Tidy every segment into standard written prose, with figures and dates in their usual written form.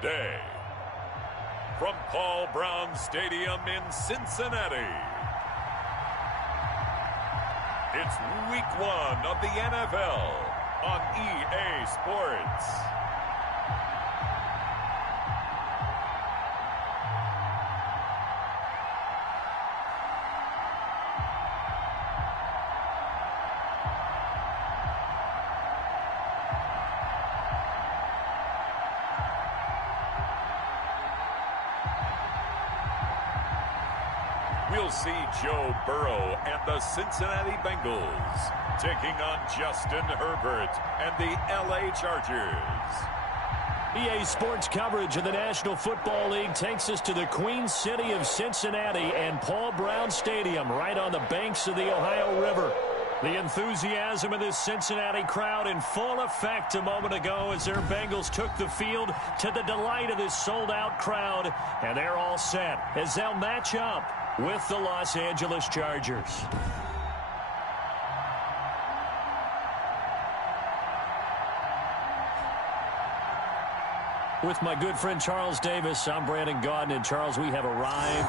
today, from Paul Brown Stadium in Cincinnati, it's Week 1 of the NFL on EA Sports. We'll see Joe Burrow and the Cincinnati Bengals taking on Justin Herbert and the LA Chargers. EA Sports coverage of the National Football League takes us to the Queen City of Cincinnati and Paul Brown Stadium right on the banks of the Ohio River. The enthusiasm of this Cincinnati crowd in full effect a moment ago as their Bengals took the field to the delight of this sold-out crowd. And they're all set as they'll match up with the Los Angeles Chargers. With my good friend Charles Davis, I'm Brandon Gaudin. And Charles, we have arrived.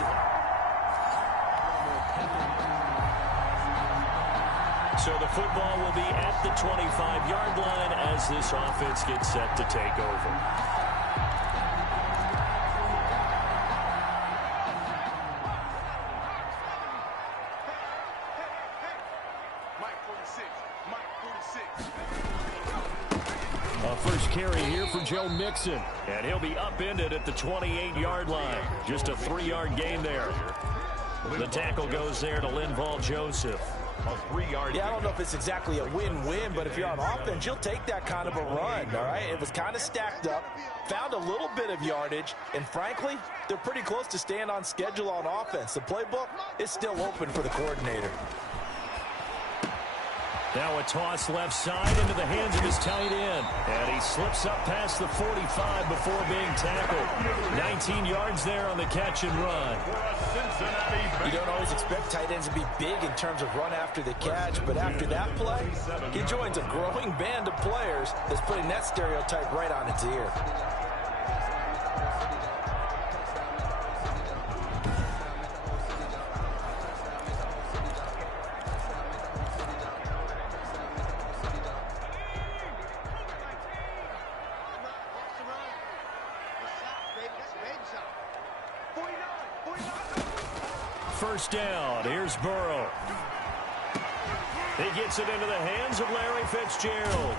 So the football will be at the 25-yard line as this offense gets set to take over. First carry here for Joe Mixon, and he'll be upended at the 28-yard line. Just a 3-yard gain there. The tackle goes there to Linval Joseph. A 3-yard. Yeah, I don't know if it's exactly a win-win, but if you're on offense, you'll take that kind of a run, all right? It was kind of stacked up, found a little bit of yardage, and frankly, they're pretty close to staying on schedule on offense. The playbook is still open for the coordinator. Now a toss left side into the hands of his tight end. And he slips up past the 45 before being tackled. 19 yards there on the catch and run. You don't always expect tight ends to be big in terms of run after the catch, but after that play, he joins a growing band of players that's putting that stereotype right on its ear. First down. Here's Burrow. He gets it into the hands of Larry Fitzgerald.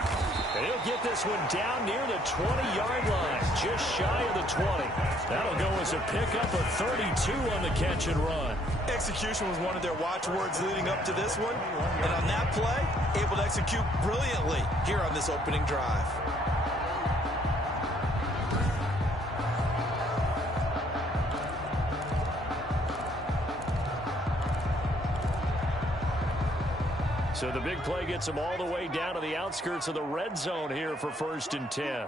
And he'll get this one down near the 20-yard line, just shy of the 20. That'll go as a pickup of 32 on the catch and run. Execution was one of their watchwords leading up to this one. And on that play, able to execute brilliantly here on this opening drive. So the big play gets him all the way down to the outskirts of the red zone here for 1st and 10.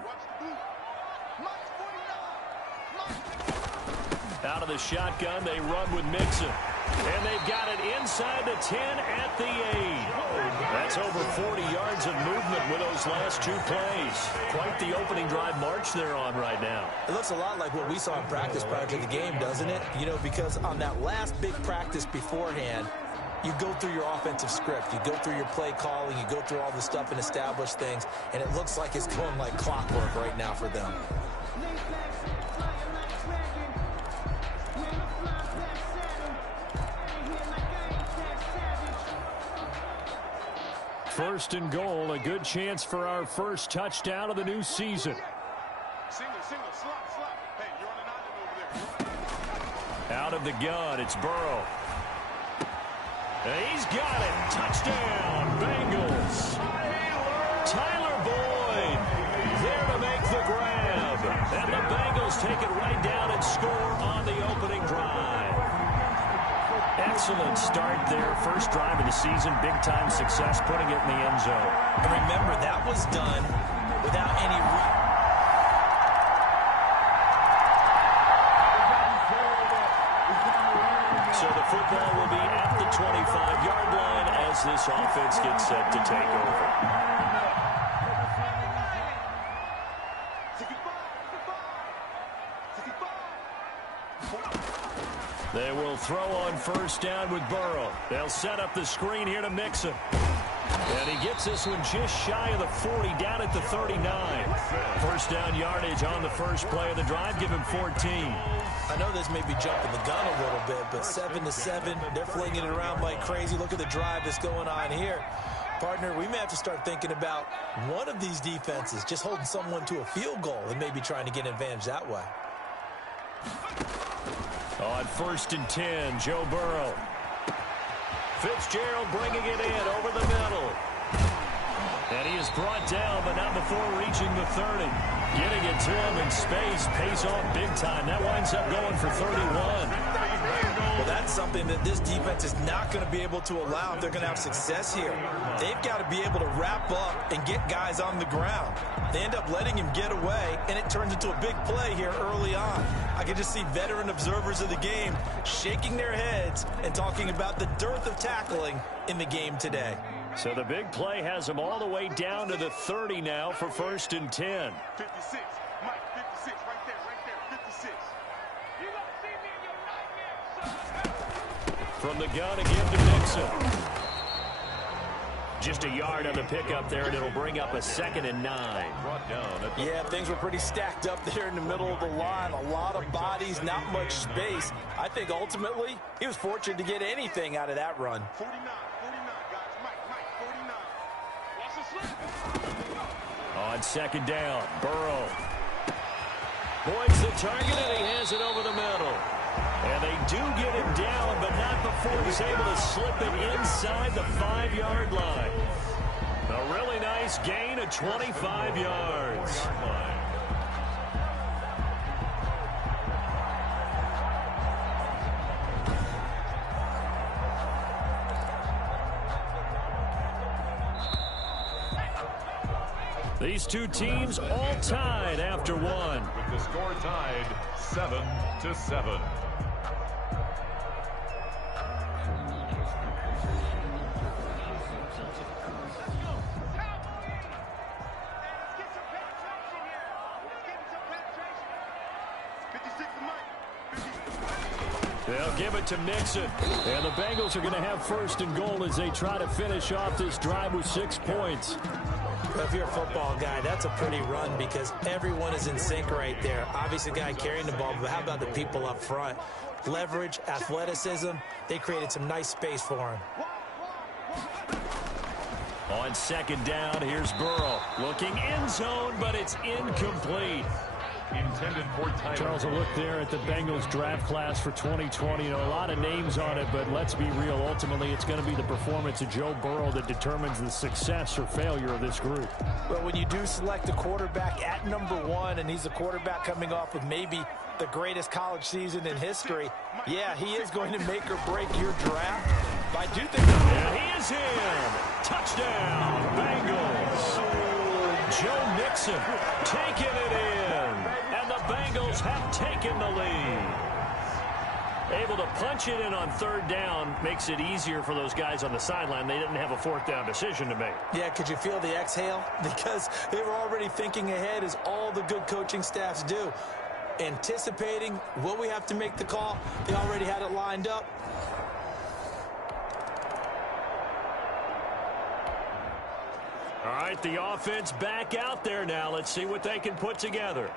Out of the shotgun, they run with Mixon. And they've got it inside the 10 at the 8. That's over 40 yards of movement with those last 2 plays. Quite the opening drive march they're on right now. It looks a lot like what we saw in practice prior to the game, doesn't it? You know, because on that last big practice beforehand, you go through your offensive script. You go through your play calling. You go through all the stuff and establish things. And it looks like it's going like clockwork right now for them. First and goal, a good chance for our first touchdown of the new season. Single, slot. Hey, you're on an island over there. Out of the gun, it's Burrow. He's got it. Touchdown, Bengals. Tyler Boyd there to make the grab. And the Bengals take it right down and score on the opening drive. Excellent start there. First drive of the season. Big-time success putting it in the end zone. And remember, that was done without any So the football will be at the 25-yard line as this offense gets set to take over. He'll throw on first down with Burrow. They'll set up the screen here to Mixon. And he gets this one just shy of the 40, down at the 39. First down yardage on the first play of the drive. Give him 14. I know this may be jumping the gun a little bit, but 7-7, they're flinging it around like crazy. Look at the drive that's going on here. Partner, we may have to start thinking about one of these defenses just holding someone to a field goal and maybe trying to get an advantage that way. On 1st and 10, Joe Burrow. Fitzgerald bringing it in over the middle. And he is brought down, but not before reaching the 30. Getting it to him in space, pays off big time. That winds up going for 31. Well, that's something that this defense is not going to be able to allow if they're going to have success here. They've got to be able to wrap up and get guys on the ground. They end up letting him get away, and it turns into a big play here early on. I can just see veteran observers of the game shaking their heads and talking about the dearth of tackling in the game today. So the big play has them all the way down to the 30 now for 1st and 10. 56. Mike, 56. Right there. 56. You gonna see me in your nightmares, son. From the gun again to Mixon. Just a yard on the pickup there, and it'll bring up a 2nd and 9. Yeah, things were pretty stacked up there in the middle of the line. A lot of bodies, not much space. I think ultimately he was fortunate to get anything out of that run. 49, guys. Mike, 49. Watch the slip. On 2nd down, Burrow. Boyd's the target, and he has it over the middle. And they do get him down, but not before he's able to slip it inside the 5-yard line. A really nice gain of 25 yards. These two teams all tied after one. With the score tied 7-7. They'll give it to Mixon. And the Bengals are going to have 1st and goal as they try to finish off this drive with 6 points. Well, if you're a football guy, that's a pretty run because everyone is in sync right there. Obviously, the guy carrying the ball, but how about the people up front? Leverage, athleticism, they created some nice space for him. On 2nd down, here's Burrow. Looking end zone, but it's incomplete. Intended for time. Charles, a look there at the Bengals draft class for 2020. You know, a lot of names on it, but let's be real. Ultimately, it's going to be the performance of Joe Burrow that determines the success or failure of this group. Well, when you do select a quarterback at number 1, and he's a quarterback coming off of maybe the greatest college season in history, yeah, he is going to make or break your draft. But I do think... And he is in. Touchdown, Bengals. Joe Mixon taking it in. And the Bengals have taken the lead. Able to punch it in on 3rd down makes it easier for those guys on the sideline. They didn't have a 4th down decision to make. Yeah, could you feel the exhale? Because they were already thinking ahead, as all the good coaching staffs do. Anticipating, will we have to make the call? They already had it lined up. All right, the offense back out there now. Let's see what they can put together.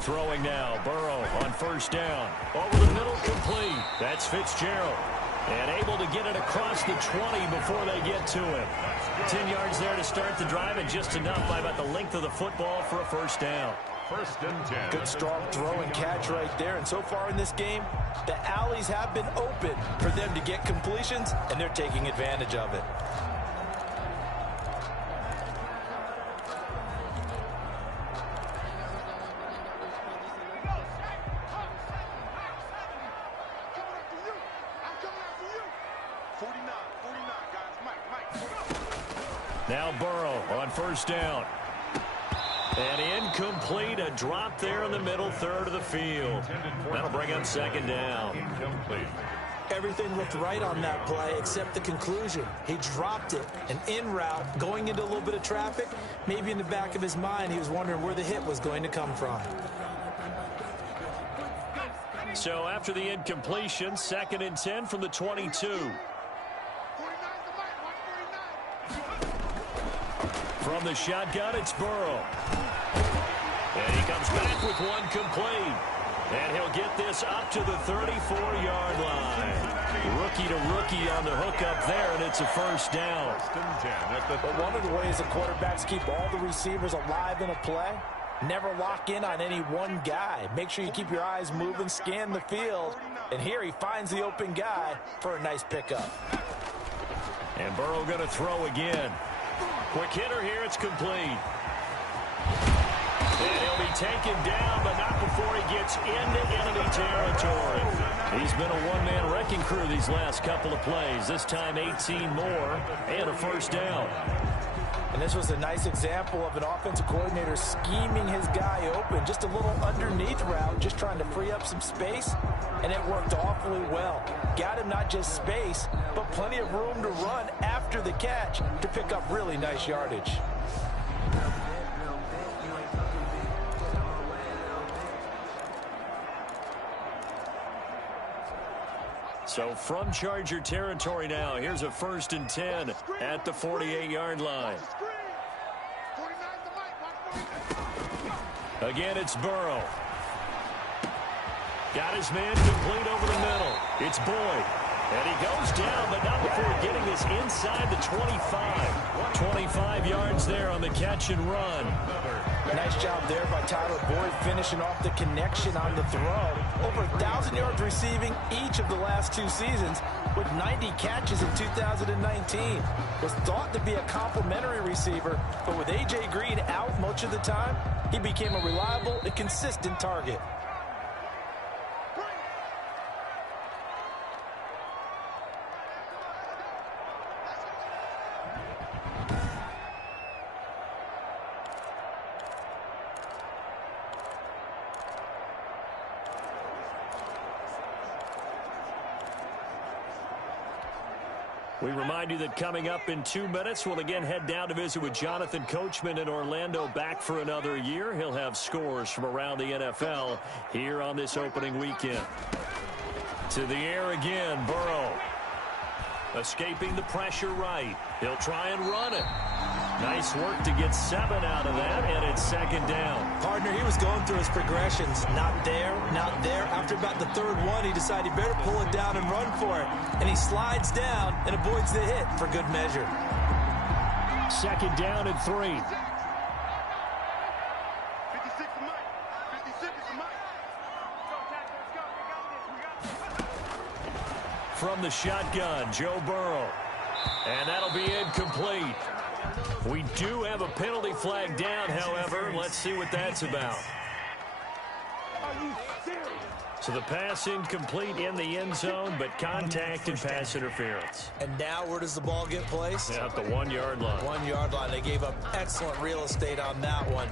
Throwing now, Burrow on 1st down. Over the middle, complete. That's Fitzgerald. And able to get it across the 20 before they get to him. 10 yards there to start the drive, and just enough by about the length of the football for a 1st down. 1st and 10. Good strong throw and catch right there. And so far in this game, the alleys have been open for them to get completions, and they're taking advantage of it. Now Burrow on 1st down. And incomplete, a drop there in the middle 3rd of the field. That'll bring up 2nd down. Incomplete. Everything looked right on that play except the conclusion. He dropped it, an in route, going into a little bit of traffic. Maybe in the back of his mind, he was wondering where the hit was going to come from. So after the incompletion, 2nd and 10 from the 22. From the shotgun, it's Burrow. And he comes back with one complete. And he'll get this up to the 34-yard line. Rookie to rookie on the hook up there, and it's a first down. But one of the ways the quarterbacks keep all the receivers alive in a play, never lock in on any one guy. Make sure you keep your eyes moving, scan the field. And here he finds the open guy for a nice pickup. And Burrow going to throw again. Quick hitter here, it's complete. And he'll be taken down, but not before he gets into enemy territory. He's been a one-man wrecking crew these last couple of plays. This time 18 more and a first down. And this was a nice example of an offensive coordinator scheming his guy open. Just a little underneath route, just trying to free up some space, and it worked awfully well. Got him not just space, but plenty of room to run after the catch to pick up really nice yardage. So from Charger territory now, here's a 1st and 10 at the 48-yard line. Again, it's Burrow. Got his man complete over the middle. It's Boyd. And he goes down, but not before getting this inside the 25. 25 yards there on the catch and run. Nice job there by Tyler Boyd, finishing off the connection on the throw. Over 1,000 yards receiving each of the last 2 seasons, with 90 catches in 2019. Was thought to be a complimentary receiver, but with A.J. Green out much of the time, he became a reliable and consistent target. We remind you that coming up in 2 minutes, we'll again head down to visit with Jonathan Coachman in Orlando, back for another year. He'll have scores from around the NFL here on this opening weekend. To the air again, Burrow. Escaping the pressure right. He'll try and run it. Nice work to get 7 out of that, and it's 2nd down. Partner, he was going through his progressions. Not there, not there. After about the 3rd one, he decided he better pull it down and run for it. And he slides down and avoids the hit for good measure. 2nd down and 3. 56 to Mike. 56 to Mike. Go, Tack, let's go. We got this. From the shotgun, Joe Burrow. And that'll be incomplete. We do have a penalty flag down, however. Let's see what that's about. So the pass incomplete in the end zone, but contact and pass interference. And now where does the ball get placed? Yeah, at the 1-yard line. 1-yard line. They gave up excellent real estate on that one.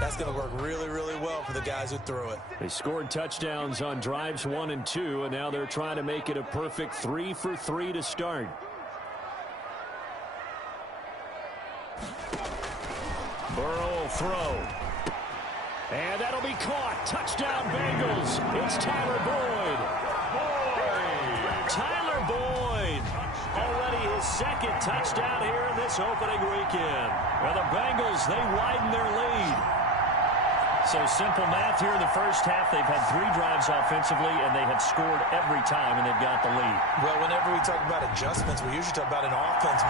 That's going to work really, really well for the guys who threw it. They scored touchdowns on drives 1 and 2, and now they're trying to make it a perfect 3 for 3 to start. Burrow will throw. And that'll be caught. Touchdown, Bengals. It's Tyler Boyd. Tyler Boyd. Already his 2nd touchdown here in this opening weekend. Well, the Bengals, they widen their lead. So simple math here in the first half. They've had 3 drives offensively, and they have scored every time, and they've got the lead. Well, whenever we talk about adjustments, we usually talk about an offense.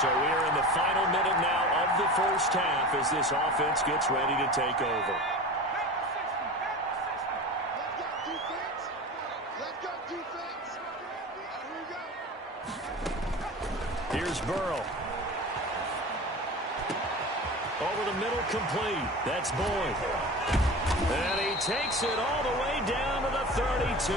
So we're in the final minute now of the first half as this offense gets ready to take over. Here's Burrow. Over the middle, complete. That's Boyd. And he takes it all the way down to the 32.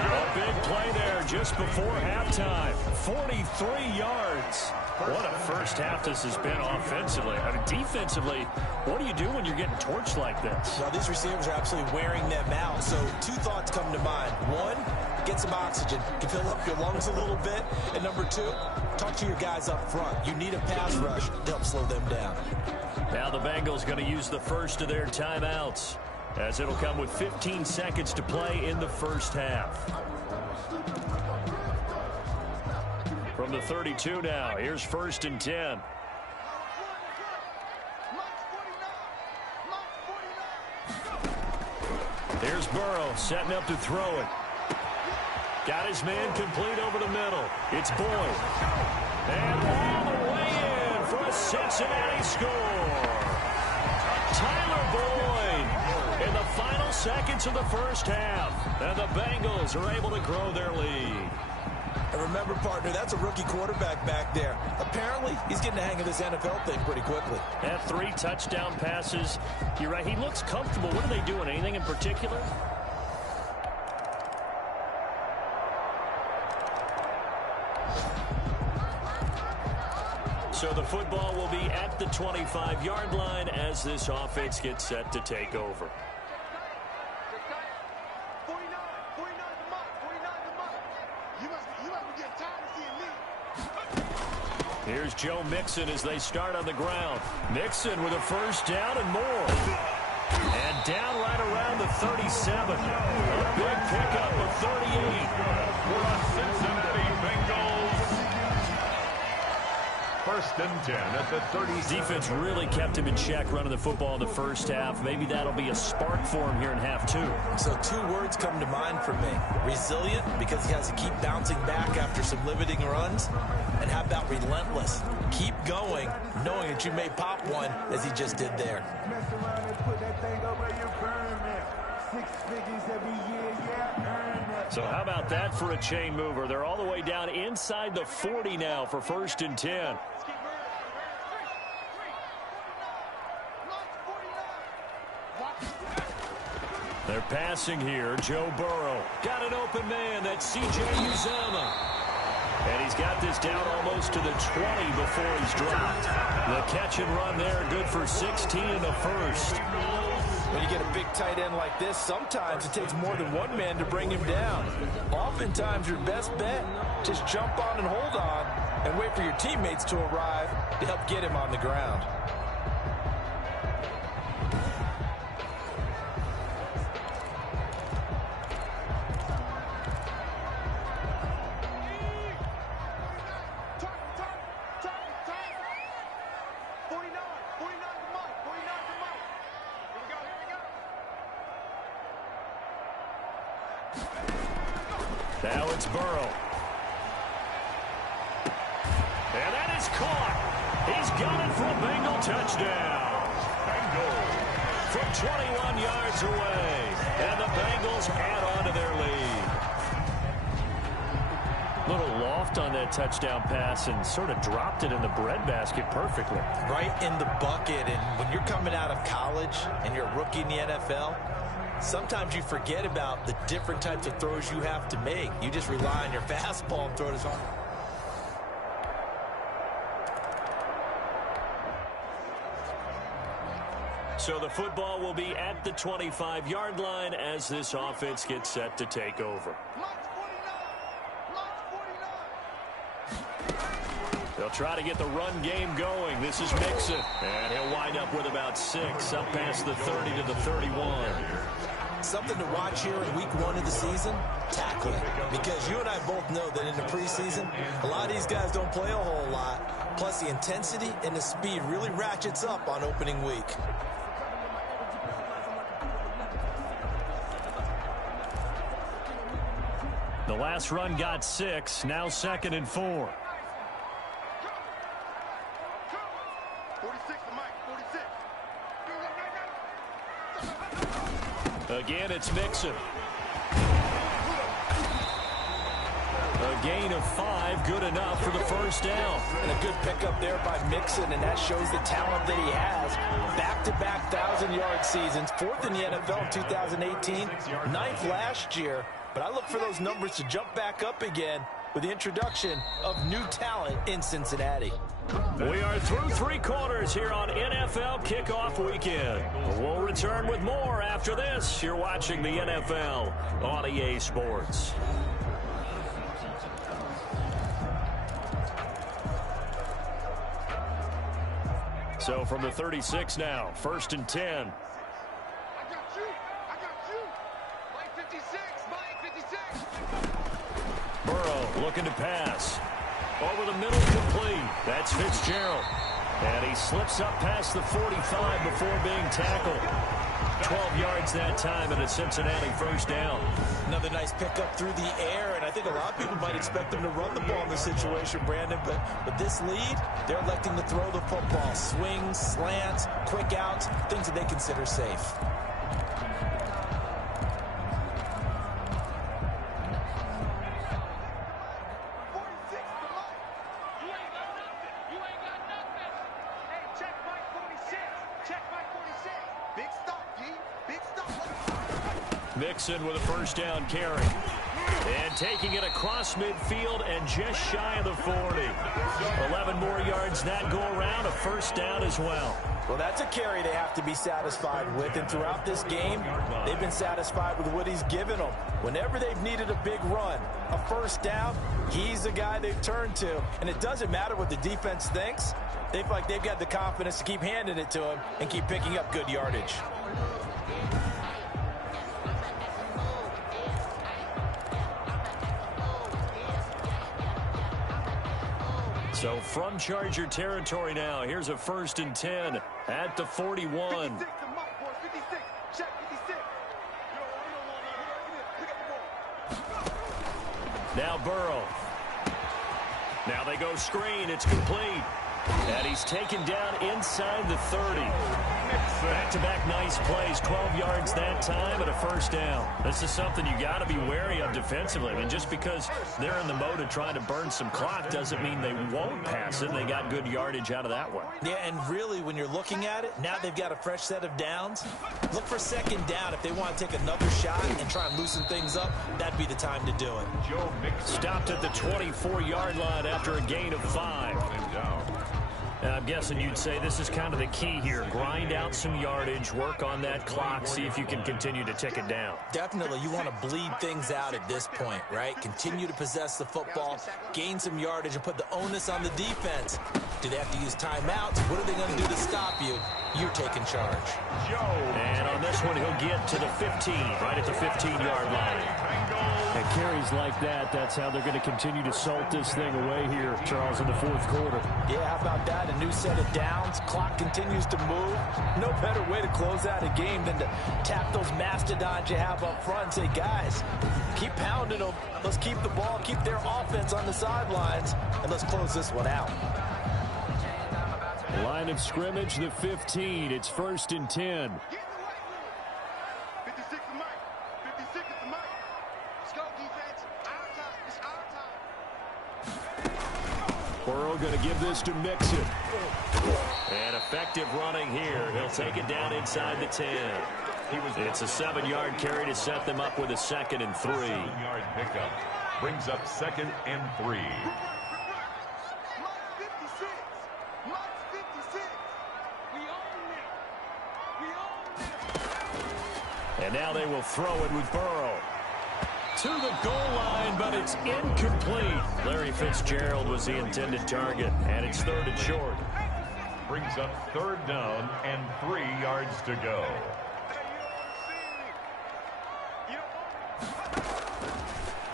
A big play there just before halftime. 43 yards. What a first half this has been offensively. I mean, defensively, what do you do when you're getting torched like this? Well, these receivers are absolutely wearing them out. So two thoughts come to mind. One, get some oxygen. You can fill up your lungs a little bit. And number two, talk to your guys up front. You need a pass rush to help slow them down. Now the Bengals going to use the first of their timeouts, as it'll come with 15 seconds to play in the first half. From the 32 now, here's 1st and 10. Here's Burrow setting up to throw it. Got his man complete over the middle. It's Boyd. And all the way in for a Cincinnati score. Tyler Boyd in the final seconds of the first half. And the Bengals are able to grow their lead. And remember, partner, that's a rookie quarterback back there. Apparently, he's getting the hang of this NFL thing pretty quickly. Had 3 touchdown passes. You're right, he looks comfortable. What are they doing? Anything in particular? So the football will be at the 25-yard line as this offense gets set to take over. Here's Joe Mixon as they start on the ground. Mixon with a first down and more. And down right around the 37. A big pickup of 38. For a Cincinnati Bengals. 1st and 10 at the 30. Defense really kept him in check running the football in the first half. Maybe that'll be a spark for him here in half 2. So 2 words come to mind for me. Resilient, because he has to keep bouncing back after some limiting runs. And how about relentless? Keep going, knowing that you may pop one, as he just did there. So how about that for a chain mover? They're all the way down inside the 40 now for 1st and 10. They're passing here. Joe Burrow. Got an open man. That's C.J. Uzomah. And he's got this down almost to the 20 before he's dropped. The catch and run there, good for 16 and a first. When you get a big tight end like this, sometimes it takes more than one man to bring him down. Oftentimes, your best bet, just jump on and hold on and wait for your teammates to arrive to help get him on the ground. Now it's Burrow. And that is caught. He's got it for a Bengal touchdown. Bengals from 21 yards away. And the Bengals add on to their lead. Little loft on that touchdown pass and sort of dropped it in the breadbasket perfectly. Right in the bucket. And when you're coming out of college and you're a rookie in the NFL, sometimes you forget about the different types of throws you have to make. You just rely on your fastball and throw it as hard. So the football will be at the 25-yard line as this offense gets set to take over. They'll try to get the run game going. This is Mixon. And he'll wind up with about 6, up past the 30 to the 31. Something to watch here in week 1 of the season, tackling. Because you and I both know that in the preseason, a lot of these guys don't play a whole lot. Plus, the intensity and the speed really ratchets up on opening week. The last run got 6, now 2nd and 4. 46 to Mike, 46. Again, it's Mixon. A gain of 5, good enough for the first down. And a good pickup there by Mixon, and that shows the talent that he has. Back-to-back 1,000-yard seasons, 4th in the NFL in 2018, 9th last year. but I look for those numbers to jump back up again with the introduction of new talent in Cincinnati. We are through 3 quarters here on NFL Kickoff Weekend. We'll return with more after this. You're watching the NFL on EA Sports. So from the 36 now, 1st and 10. I got you. I got you. Mike 56. Mike 56. Burrow looking to pass. Over the middle, complete. That's Fitzgerald. And he slips up past the 45 before being tackled. 12 yards that time and a Cincinnati first down. Another nice pickup through the air, and I think a lot of people might expect them to run the ball in this situation, Brandon, but with this lead, they're electing to throw the football. Swings, slants, quick outs, things that they consider safe. Mixon with a first down carry. And taking it across midfield and just shy of the 40. 11 more yards that go around, a first down as well. Well, that's a carry they have to be satisfied with, and throughout this game, they've been satisfied with what he's given them. Whenever they've needed a big run, a first down, he's the guy they've turned to. And it doesn't matter what the defense thinks. They feel like they've got the confidence to keep handing it to him and keep picking up good yardage. So from Charger territory now, here's a 1st and 10 at the 41. Now Burrow. Now they go screen. It's complete. And he's taken down inside the 30. Back-to-back nice plays. 12 yards that time and a first down. This is something you got to be wary of defensively. I mean, just because they're in the mode of trying to burn some clock doesn't mean they won't pass it. They got good yardage out of that one. Yeah, and really, when you're looking at it, now they've got a fresh set of downs. Look for second down. If they want to take another shot and try and loosen things up, that'd be the time to do it. Stopped at the 24-yard line after a gain of 5. And I'm guessing you'd say this is kind of the key here. Grind out some yardage, work on that clock, see if you can continue to tick it down. Definitely, you want to bleed things out at this point, right? Continue to possess the football, gain some yardage, and put the onus on the defense. Do they have to use timeouts? What are they going to do to stop you? You're taking charge. And on this one, he'll get to the 15, right at the 15-yard line. And carries like that, that's how they're going to continue to salt this thing away here, Charles, in the 4th quarter. Yeah, how about that? A new set of downs. Clock continues to move. No better way to close out a game than to tap those mastodons you have up front and say, guys, keep pounding them. Let's keep the ball, keep their offense on the sidelines, and let's close this one out. Line of scrimmage, the 15. It's 1st and 10. 56 is Mike. 56 is Mike. Let's go, defense. Our time. It's our time. Burrow going to give this to Mixon. And effective running here. He'll take it down inside the 10. It's a 7-yard carry to set them up with a 2nd and 3. 7-yard pickup brings up 2nd and 3. And now they will throw it with Burrow. To the goal line, but it's incomplete. Larry Fitzgerald was the intended target, and it's 3rd and short. Brings up 3rd down and 3 yards to go.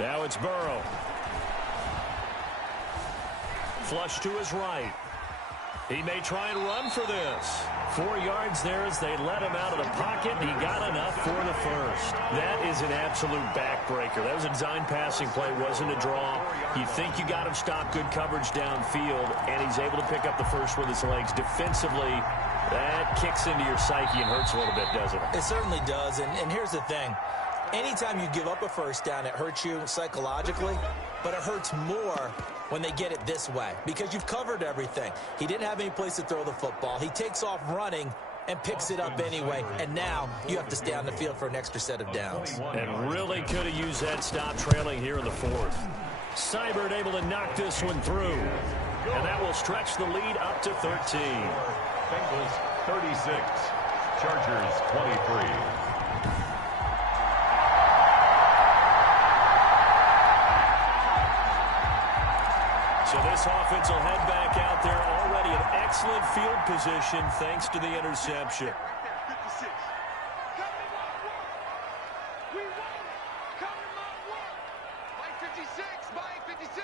Now it's Burrow. Flush to his right. He may try and run for this. 4 yards there as they let him out of the pocket. He got enough for the first. That is an absolute backbreaker. That was a design passing play, wasn't a draw. You think you got him stopped, good coverage downfield, and he's able to pick up the first with his legs. Defensively, that kicks into your psyche and hurts a little bit, doesn't it? It certainly does, and here's the thing. Anytime you give up a first down, it hurts you psychologically, but it hurts more when they get it this way because you've covered everything. He didn't have any place to throw the football. He takes off running. and picks it up anyway. And now you have to stay on the field for an extra set of downs. And really could have used that stop trailing here in the fourth. Seibert able to knock this one through. And that will stretch the lead up to 13. Bengals 36, Chargers 23. So this offense will head back out there, already in excellent field position thanks to the interception. 56. Coming my work. We won it. Coming my work. Mike 56. Mike 56.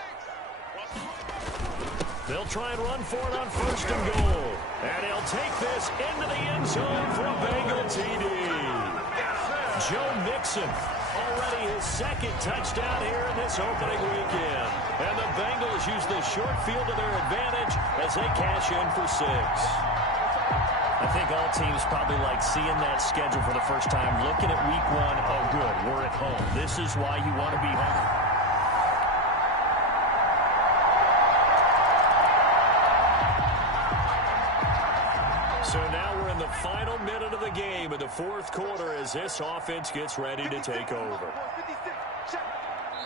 They'll try and run for it on first and goal. And he'll take this into the end zone for a Bengal TD. Joe Mixon, already his second touchdown here in this opening weekend. And the Bengals use the short field to their advantage as they cash in for 6. I think all teams probably like seeing that schedule for the first time, looking at week 1, oh good, we're at home. This is why you want to be home. So now we're in the final minute of the game in the fourth quarter as this offense gets ready to take over.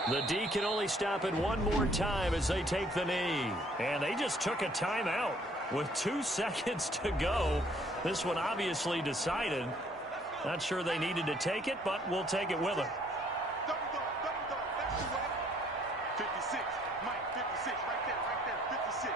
The D can only stop it one more time as they take the knee. And they just took a timeout with 2 seconds to go. This one obviously decided. Not sure they needed to take it, but we'll take it with them. 56. Mike 56. Right there. 56.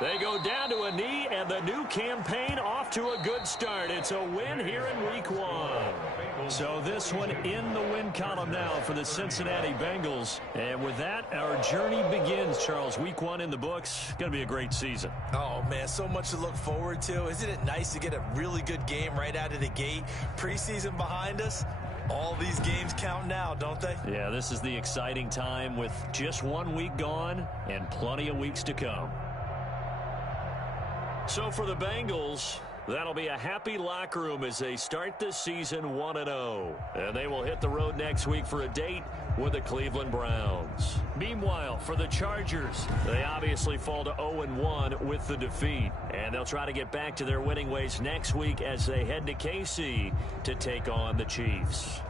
They go down to a knee, and the new campaign off to a good start. It's a win here in week 1. So this one in the win column now for the Cincinnati Bengals. And with that, our journey begins, Charles. Week 1 in the books. Going to be a great season. Oh, man, so much to look forward to. Isn't it nice to get a really good game right out of the gate? Preseason behind us. All these games count now, don't they? Yeah, this is the exciting time with just 1 week gone and plenty of weeks to come. So for the Bengals, that'll be a happy locker room as they start this season 1-0. And they will hit the road next week for a date with the Cleveland Browns. Meanwhile, for the Chargers, they obviously fall to 0-1 with the defeat. And they'll try to get back to their winning ways next week as they head to KC to take on the Chiefs.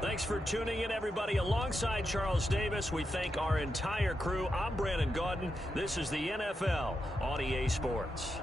Thanks for tuning in, everybody. Alongside Charles Davis, we thank our entire crew. I'm Brandon Gaudin. This is the NFL on EA Sports.